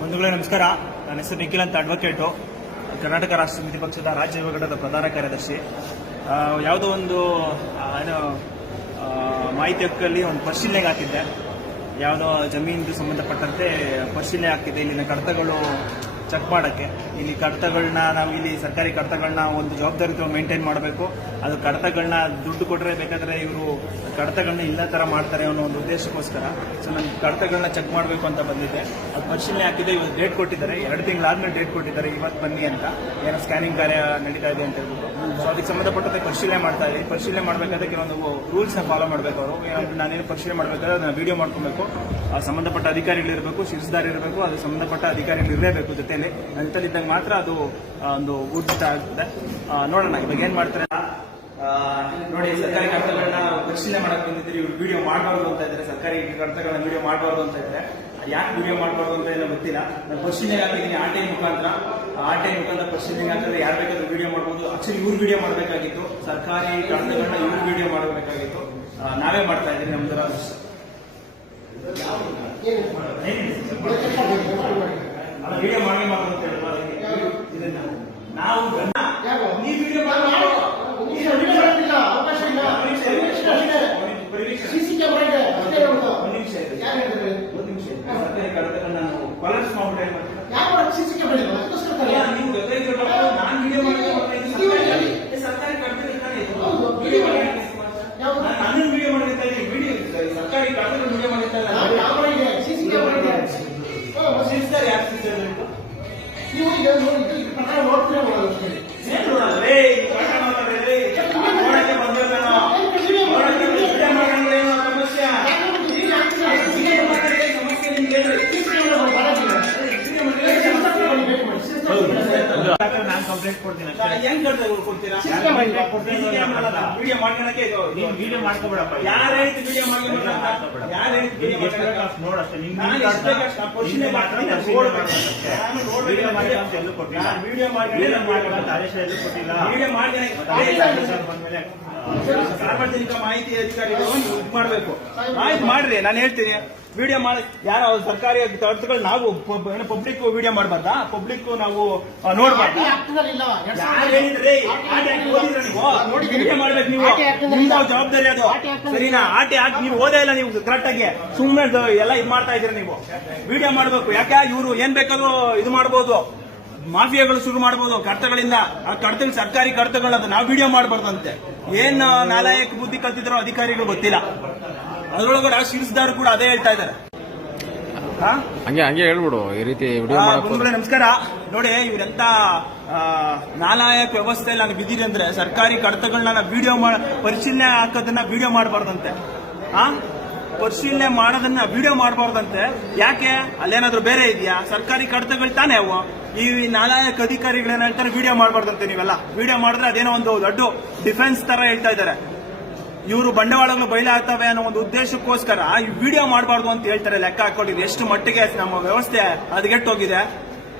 ಬಂಧುಗಳೇ, ನಮಸ್ಕಾರ. ನನ್ನ ಹೆಸರು ನಿಖಿಲ್ ಅಂತ ಅಡ್ವೊಕೇಟು ಕರ್ನಾಟಕ ರಾಷ್ಟ್ರ ಸಮಿತಿ ಪಕ್ಷದ ರಾಜ್ಯ ವಿಭಾಗದ ಪ್ರಧಾನ ಕಾರ್ಯದರ್ಶಿ. ಯಾವುದೋ ಒಂದು ಏನು ಮಾಹಿತಿ ಹಕ್ಕಲ್ಲಿ ಒಂದು ಪರಿಶೀಲನೆಗೆ ಹಾಕಿದ್ದೆ. ಯಾವುದೋ ಜಮೀನಿಗೆ ಸಂಬಂಧಪಟ್ಟಂತೆ ಪರಿಶೀಲನೆ ಹಾಕಿದ್ದೆ. ಇಲ್ಲಿನ ಕಡತಗಳು ಚೆಕ್ ಮಾಡೋಕ್ಕೆ. ಇಲ್ಲಿ ಕಡತಗಳನ್ನ ನಾವು ಇಲ್ಲಿ ಸರ್ಕಾರಿ ಕಡತಗಳನ್ನ ಒಂದು ಜವಾಬ್ದಾರಿ ಮೇಂಟೈನ್ ಮಾಡಬೇಕು. ಅದು ಕಡತಗಳನ್ನ ದುಡ್ಡು ಕೊಟ್ಟರೆ ಬೇಕಾದರೆ ಇವರು ಕಡತಗಳನ್ನ ಇಲ್ಲ ಥರ ಮಾಡ್ತಾರೆ ಅನ್ನೋ ಒಂದು ಉದ್ದೇಶಕ್ಕೋಸ್ಕರ. ಸೊ ನಾನು ಕಡತಗಳನ್ನ ಚೆಕ್ ಮಾಡಬೇಕು ಅಂತ ಬಂದಿದ್ದೆ ಅದು ಪರಿಶೀಲನೆ ಹಾಕಿದೆ ಇವತ್ತು ಡೇಟ್ ಕೊಟ್ಟಿದ್ದಾರೆ. ಎರಡು ತಿಂಗಳಾದ್ಮೇಲೆ ಡೇಟ್ ಕೊಟ್ಟಿದ್ದಾರೆ. ಇವತ್ತು ಬನ್ನಿ ಅಂತ. ಏನೋ ಸ್ಕ್ಯಾನಿಂಗ್ ಕಾರ್ಯ ನಡೀತಾ ಇದೆ ಅಂತ ಹೇಳ್ಬಿಟ್ಟು. ಸೊ ಅದಕ್ಕೆ ಸಂಬಂಧಪಟ್ಟಂತೆ ಪರಿಶೀಲನೆ ಮಾಡ್ತಾ ಇದ್ದೀವಿ ಪರಿಶೀಲನೆ ಮಾಡಬೇಕಾದ್ರೆ ಕೆಲವೊಂದು ರೂಲ್ಸ್ನ ಫಾಲೋ ಮಾಡಬೇಕು ಅವರು. ಏನಾದರೂ ನಾನೇನು ಪರಿಶೀಲನೆ ಮಾಡಬೇಕಾದ್ರೆ ಅದನ್ನ ವಿಡಿಯೋ ಮಾಡ್ಕೊಬೇಕು. ಸಂಬಂಧಪಟ್ಟ ಅಧಿಕಾರಿಗಳಿರಬೇಕು ಶಿರಸ್ದಾರ್ ಇರಬೇಕು ಅದು ಸಂಬಂಧಪಟ್ಟ ಅಧಿಕಾರಿಗಳು ಇರಲೇಬೇಕು ಜೊತೆಲಿ ಜೊತೆಲಿ ಇದ್ದಾಗ ಮಾತ್ರ ಅದು ಒಂದು ಊರ್ಜಿತ ಆಗುತ್ತೆ ಆ, ನೋಡೋಣ ಇವಾಗ ಏನ್ ಮಾಡ್ತಾರೆ? ನೋಡಿ ಸರ್ಕಾರಿ ಕರ್ತವ್ಯಗಳನ್ನ ಪರಿಶೀಲನೆ ಮಾಡಕ್ ಬಂದಿದ್ರೆ ಇವ್ರು ವಿಡಿಯೋ ಮಾಡಬಾರ್ದು ಅಂತ ಇದ್ರೆ ಸರ್ಕಾರಿ ಕರ್ತವ್ಯಗಳನ್ನ ವಿಡಿಯೋ ಮಾಡಬಾರ್ದು ಅಂತ ಇದ್ರೆ ಯಾಕೆ ವಿಡಿಯೋ ಮಾಡಬಾರ್ದು ಅಂತ ಏನೋ ಗೊತ್ತಿಲ್ಲ. ನಾನು ಪರಿಶೀಲನೆ ಆಗಿದ್ದೀನಿ ಆ ಟೈಮ್ ಮುಖಾಂತರ. ಆ ಟೈಮ್ ಮುಖಾಂತರ ಪರಿಶೀಲನೆ ಆಗ್ತದೆ ಯಾರು ಬೇಕಾದ್ರೂ ವಿಡಿಯೋ ಮಾಡ್ಬೋದು. ಆಕ್ಚುಲಿ ಇವ್ರು ವಿಡಿಯೋ ಮಾಡಬೇಕಾಗಿತ್ತು. ಸರ್ಕಾರಿ ಕರ್ತವ್ಯಗಳನ್ನ ಇವ್ರು ವಿಡಿಯೋ ಮಾಡಬೇಕಾಗಿತ್ತು. ನಾವೇ ಮಾಡ್ತಾ ಇದ್ದೀವಿ ನಮ್ದು ದುರದೃಷ್ಟ ಅಲ್ಲ ವಿಡಿಯೋ ಮಾಡಿ ಮಾಡೋದು ಅಂತ ಹೇಳಿದ್ರು ಅದಕ್ಕೆ. ಇದನ್ನ ನಾವು ನೀವು ವಿಡಿಯೋ ಇಲ್ಲ. ಸಿಸಿ ಕ್ಯಾಮೆರಾ ಇದೆ. ಅಷ್ಟೇ ಹೇಳೋದು. ಒಂದು ನಿಮಿಷ ಇದೆ ಯಾರು ಹೇಳಿದ್ರು? ಒಂದು ನಿಮಿಷ ಇದೆ ನಾವು ಕೊಲಾಪ್ಸ್ ಮಾಡ್ಬಿಟ್ಟು ಯಾರು ಸಿಸಿ ಕ್ಯಾಮೆರಾ ಇಲ್ಲ ಅದಕ್ಕೋಸ್ಕರ ನೀವು ಜೊತೆ ಇದ್ರೆ ನಾನು ವಿಡಿಯೋ ಮಾಡಿದ್ರೆ ಮತ್ತೆ ಇದು ಇದು ಸರ್ಕಾರಿ- ಹೇಳಿ. ಇದು ಸರ್ಕಾರಿ ಕಡತಗಳು ತಾನೇ ಇದು? ಹೌದು, ವಿಡಿಯೋ ವಿಡಿಯೋ ಮಾಡಿ ಯಾವುದು? ನಾನು ನನ್ನನ್ನು ವಿಡಿಯೋ ಮಾಡಿರ್ತಾ ಇದ್ದೀನಿ ವಿಡಿಯೋ ಸರ್ಕಾರಿ ಕಡತಗಳು ವಿಡಿಯೋ ಮಾಡಿರ್ತಾ ಇಲ್ಲ ಆ ಕ್ಯಾಮೆರಾ ಇದೆ ಸಿಸಿ ಕ್ಯಾಮೆರಾ ಇದೆ ಹೌದು, ಮತ್ತೆ ಸಿಸ್ಟರ್ ಯಾರು ಸಿಸ್ಟರ್ ನೀವು ಈಗ ನೋಡಿ ಇದ್ರ ಪ್ರಕಾರ ನೋಡ್ತೀರಾ ನೋಡೋದು ಅಷ್ಟೇ. ಏನ್ ನೋಡಲ್ಲ ರೇ ಪಾಠ ಕಂಪ್ಲೇಂಟ್ ಕೊಡ್ತೀನಿ ಹೆಂಗ್ ಕೊಡ್ತೀರಾ? ವಿಡಿಯೋ ಮಾಡ್ಕೊಳಕ್ಕೆ ಇದು ನೀನ್ ವಿಡಿಯೋ ಮಾಡ್ಕೊಬೇಡಪ್ಪ ಯಾರು ಹೇಳ್ತಿ ವಿಡಿಯೋ ಯಾರು ಮಾಡಿ ಅಷ್ಟೇ. ಅಂತ? ಎಲ್ಲೂ ಕೊಟ್ಟಿಲ್ಲ. ನಾನು ವಿಡಿಯೋ ಮಾಡಿ ವಿಡಿಯೋ ಮಾಡ್ಬೇಕಂತ ಆದೇಶ ಎಲ್ಲೂ ಕೊಟ್ಟಿಲ್ಲ. ವಿಡಿಯೋ ಮಾಡಿ ಆದೇಶ ಆದೇಶ ಬಂದ್ಮೇಲೆ ಸಾರ್ವಜನಿಕ ಮಾಹಿತಿ ಅಧಿಕಾರಿಗಳು ನೀವು ಇದು ಮಾಡಬೇಕು. ಆಯ್ತು ಮಾಡ್ರಿ. ನಾನು ಹೇಳ್ತೀನಿ. ವಿಡಿಯೋ ಮಾಡಿ ಯಾರೋ ಸರ್ಕಾರಿ ತರ್ತಗಳು ನಾವು ಏನು ಪಬ್ಲಿಕ್ ವಿಡಿಯೋ ಮಾಡಬಾರ್ದಾ? ಪಬ್ಲಿಕ್ ನಾವು ನೋಡ್ಬಾರ್ದಾ. ವಿಡಿಯೋ ಮಾಡ್ಬೇಕು ನೀವು. ಜವಾಬ್ದಾರಿ ಅದು. ಸರಿನಾ? ಆಟೆ ಹಾಕಿ ನೀವು ಓದೇ ಇಲ್ಲ ನೀವು ಕರೆಕ್ಟ್ ಆಗಿ. ಸುಮ್ಮನೆ ಎಲ್ಲ ಇದು ಮಾಡ್ತಾ ಇದೀರ ನೀವು. ವಿಡಿಯೋ ಮಾಡ್ಬೇಕು. ಯಾಕೆ ಇವರು ಏನ್ ಬೇಕಾದ್ರೂ ಇದು ಮಾಡ್ಬೋದು. ಮಾಫಿಯಾಗಳು ಶುರು ಮಾಡಬಹುದು ಕಡತಗಳಿಂದ ಆ ಕಡತ ಸರ್ಕಾರಿ ಕಡತಗಳು ಅದು. ನಾವು ವಿಡಿಯೋ ಮಾಡಬಾರ್ದಂತೆ. ಏನ್ ನಾಲಾಯಕ ಬುದ್ಧಿ ಕಲ್ತಿದ್ರು ಅಧಿಕಾರಿಗಳು ಗೊತ್ತಿಲ್ಲ. ಅದ್ರೊಳಗಡೆ ಆ ಶಿರಸ್ದಾರು ಕೂಡ ಅದೇ ಹೇಳ್ತಾ ಇದ್ದಾರೆ. ಹಾ? ಹಂಗೆ ಹಂಗೆ ಹೇಳ್ಬಿಡು ಈ ರೀತಿ ನಮಸ್ಕಾರ. ನೋಡಿ ಇವರೆಂತ ನಾಲಾಯಕ ವ್ಯವಸ್ಥೆಯಲ್ಲಿ ನಾನು ಬಿದ್ದಿದೆ ಅಂದ್ರೆ ಸರ್ಕಾರಿ ಕಡತಗಳನ್ನ ವಿಡಿಯೋ ಮಾಡ ಪರಿಶೀಲನೆ ಹಾಕೋದನ್ನ ವಿಡಿಯೋ ಮಾಡಬಾರ್ದಂತೆ. ಆ? ಪರಿಶೀಲನೆ ಮಾಡೋದನ್ನ ವಿಡಿಯೋ ಮಾಡಬಾರ್ದಂತೆ. ಯಾಕೆ? ಅಲ್ಲೇನಾದ್ರೂ ಬೇರೆ ಇದೆಯಾ? ಸರ್ಕಾರಿ ಕಡತಗಳು ತಾನೇ ಅವು? ಈ ನಾಲಾಯಕ ಅಧಿಕಾರಿಗಳು ಏನ್ ಹೇಳ್ತಾರೆ ವಿಡಿಯೋ ಮಾಡಬಾರ್ದಂತೆ ನೀವೆಲ್ಲ. ವಿಡಿಯೋ ಮಾಡಿದ್ರೆ ಅದೇನೋ ಒಂದು ದೊಡ್ಡ ಡಿಫೆನ್ಸ್ ತರ ಹೇಳ್ತಾ ಇದ್ದಾರೆ. ಇವರು ಬಂಡವಾಳವನ್ನು ಬಯಲಾಗ್ತವೆ ಅನ್ನೋ ಒಂದು ಉದ್ದೇಶಕ್ಕೋಸ್ಕರ ಈ ವಿಡಿಯೋ ಮಾಡಬಾರ್ದು ಅಂತ ಹೇಳ್ತಾರೆ, ಲೆಕ್ಕ ಹಾಕೊಂಡಿದ್ದು ಎಷ್ಟು ಮಟ್ಟಿಗೆ ನಮ್ಮ ವ್ಯವಸ್ಥೆ ಹದಗೆಟ್ಟೋಗಿದೆ.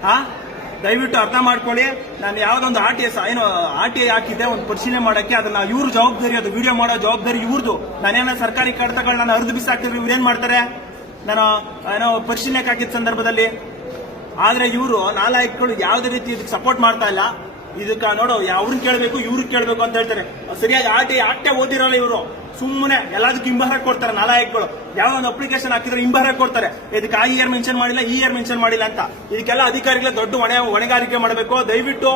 ಆ ದಯವಿಟ್ಟು ಅರ್ಥ ಮಾಡ್ಕೊಳ್ಳಿ. ನಾನು ಯಾವ್ದೊಂದು ಆರ್ ಟಿ ಎಸ್ ಏನು, ಆರ್ ಟಿ ಐ ಹಾಕಿದೆ ಒಂದು ಪರಿಶೀಲನೆ ಮಾಡಕ್ಕೆ, ಅದನ್ನ ಇವ್ರ ಜವಾಬ್ದಾರಿ, ಅದು ವಿಡಿಯೋ ಮಾಡೋ ಜವಾಬ್ದಾರಿ ಇವ್ರದು. ನಾನೇನೋ ಸರ್ಕಾರಿ ಕಡತಗಳನ್ನ ನಾನು ಅರ್ಧ ಇವ್ರು ಏನ್ ಮಾಡ್ತಾರೆ? ನಾನು, ಏನೋ ಪರಿಶೀಲನೆ ಹಾಕಿದ ಸಂದರ್ಭದಲ್ಲಿ. ಆದ್ರೆ ಇವರು ನಾಲಾಯಕಗಳು ಯಾವುದೇ ರೀತಿ ಇದಕ್ಕೆ ಸಪೋರ್ಟ್ ಮಾಡ್ತಾ ಇಲ್ಲ. ಇದಕ್ಕ ನೋಡು ಅವ್ರನ್ನ ಕೇಳಬೇಕು ಇವ್ರಿಗೆ ಕೇಳಬೇಕು ಅಂತ ಹೇಳ್ತಾರೆ. ಸರಿಯಾಗಿ ಆಟಿ ಆಟೆ ಓದಿರಲ್ಲ ಇವರು. ಸುಮ್ಮನೆ ಎಲ್ಲದಕ್ಕೂ ಹಿಂಬಾರ ಕೊಡ್ತಾರೆ ನಾಲಾಯಕಗಳು. ಯಾವ ಒಂದು ಅಪ್ಲಿಕೇಶನ್ ಹಾಕಿದ್ರೆ ಹಿಂಬಾರ ಕೊಡ್ತಾರೆ. ಇದಕ್ಕೆ ಆ ಇಯರ್ ಮೆನ್ಷನ್ ಮಾಡಿಲ್ಲ, ಈ ಇಯರ್ ಮೆನ್ಷನ್ ಮಾಡಿಲ್ಲ ಅಂತ. ಇದಕ್ಕೆಲ್ಲ ಅಧಿಕಾರಿಗಳ ದೊಡ್ಡ ಹೊಣೆ ಹೊಣೆಗಾರಿಕೆ ಮಾಡಬೇಕು. ದಯವಿಟ್ಟು